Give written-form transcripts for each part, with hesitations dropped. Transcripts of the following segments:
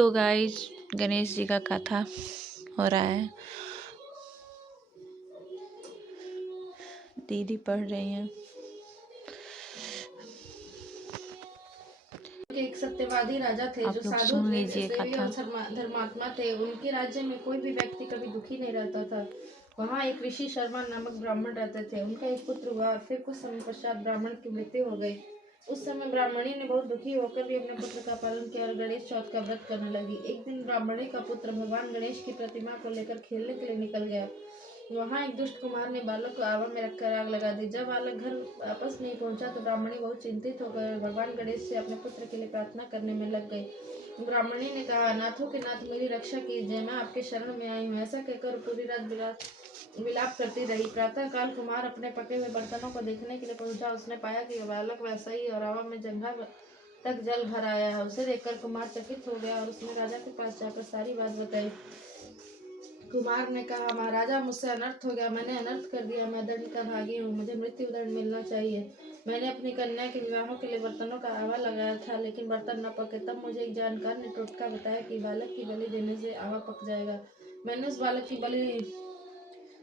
तो गाइस गणेश जी का कथा हो रहा है। दीदी पढ़ रही हैं। एक सत्यवादी राजा थे आप जो लोग साधु सुन थे, लीजिए सेवी कथा। और धर्मात्मा थे। उनके राज्य में कोई भी व्यक्ति कभी दुखी नहीं रहता था। वहाँ एक ऋषि शर्मा नामक ब्राह्मण रहते थे। उनका एक पुत्र हुआ और फिर कुछ समय पश्चात ब्राह्मण की मृत्यु हो गई। उस समय ब्राह्मणी ने बहुत दुखी होकर भी अपने पुत्र का पालन किया और गणेश चौथ का व्रत करने लगी। एक दिन ब्राह्मणी का पुत्र भगवान गणेश की प्रतिमा को लेकर खेलने के लिए निकल गया। वहाँ एक दुष्ट कुमार ने बालक को आवा में रखकर आग लगा दी। जब बालक घर वापस नहीं पहुंचा तो ब्राह्मणी बहुत चिंतित हो गई और भगवान गणेश से अपने पुत्र के लिए प्रार्थना करने में लग गई। ब्राह्मणी ने कहा, नाथों के नाथ मेरी रक्षा कीजिए, मैं आपके शरण में आई हूँ। ऐसा कहकर पूरी रात विलाप करती रही। प्रातः काल कुमार अपने पके हुए बर्तनों को देखने के लिए पहुंचा। उसने पाया कि बालक वैसा ही और आवा में जंघा तक जल भर आया है। उसे देखकर कुमार चकित हो गया और उसने राजा के पास जाकर सारी बात बताई। कुमार ने कहा, महाराजा मुझसे अनर्थ हो गया, मैंने अनर्थ कर दिया, मैं दंड का भागी हूँ, मुझे मृत्यु दंड मिलना चाहिए। मैंने अपनी कन्या के विवाह के लिए बर्तनों का आवा लगाया था, लेकिन बर्तन न पके। तब मुझे एक जानकार ने टोटका बताया कि बालक की बलि देने से आवा पक जाएगा। मैंने उस बालक की बलि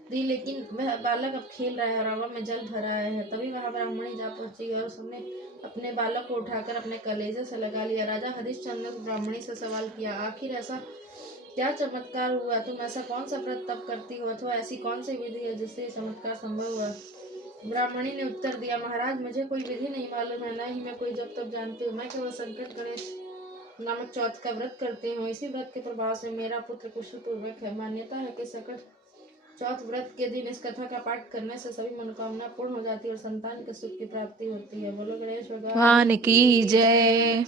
दी, लेकिन वह बालक अब खेल रहा है और आवा में जल भरा है। तभी वहां ब्राह्मणी जा पहुंची और उसने अपने बालक को उठाकर अपने कलेजे से लगा लिया। राजा हरिश्चंद्र ने उस ब्राह्मणी से सवाल किया, आखिर ऐसा क्या चमत्कार हुआ? तुम ऐसा कौन सा व्रत तप करती हो अथवा ऐसी कौन सी विधि है जिससे ये चमत्कार संभव हुआ? ब्राह्मणी ने उत्तर दिया, महाराज मुझे कोई विधि नहीं मालूम है, न ही मैं कोई जप तप जानती हूँ। मैं केवल संकट गणेश नामक चौथ का व्रत करती हूँ। इसी व्रत के प्रभाव से मेरा पुत्र कुशल पूर्वक है। मान्यता है कि संकट चौथ व्रत के दिन इस कथा का पाठ करने से सभी मनोकामना पूर्ण हो जाती है और संतान के सुख की प्राप्ति होती है। बोलो गणेश भगवान की जय।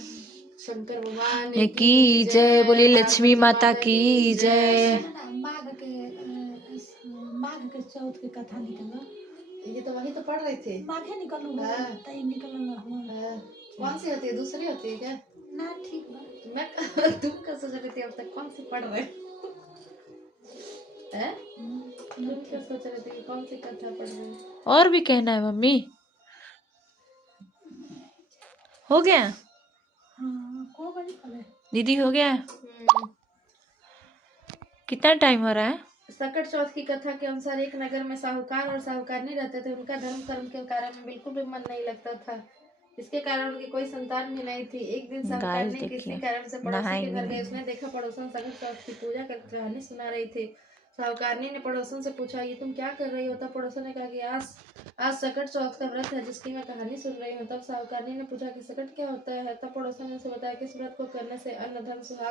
शंकर भगवान की जय। बोली लक्ष्मी माता की जय। माघ के चौथ की कथा निकला। ये तो वही तो पढ़ रहे थे। माघे निकलू कौन सी होती है? दूसरी होती है क्या? ना ठीक है। मैं तुम क्या सोच रही थी अब तक? कौन सी पढ़ रहे हैं? तुम क्या सोच रहे थे? कौन सी कथा पढ़ रहे? और भी कहना है मम्मी? हो गया? को बड़ी पढ़े दीदी हो गया? कितना टाइम हो रहा है? सकट चौथ की कथा के अनुसार एक नगर में साहूकार और साहूकारनी रहते थे। उनका धर्म कर्म के कार्य में बिल्कुल भी मन नहीं लगता था। इसके कारण उनकी कोई संतान भी नहीं थी। एक दिन साहूकारनी किसी कारण से पड़ोसी के घर गई। उसने देखा पड़ोसन सकट चौथ की पूजा कर कहानी सुना रही थी। साहूकारनी ने पड़ोसन से पूछा, ये तुम क्या कर रही हो? तब पड़ोसन ने कहा कि आज सकट चौथ का व्रत है जिसकी मैं कहानी सुन रही हूँ। तब साहूकारनी ने पूछा कि सकट क्या होता है? तब पड़ोसन ने उसे बताया कि इस व्रत को करने से अन्न धन सुहाग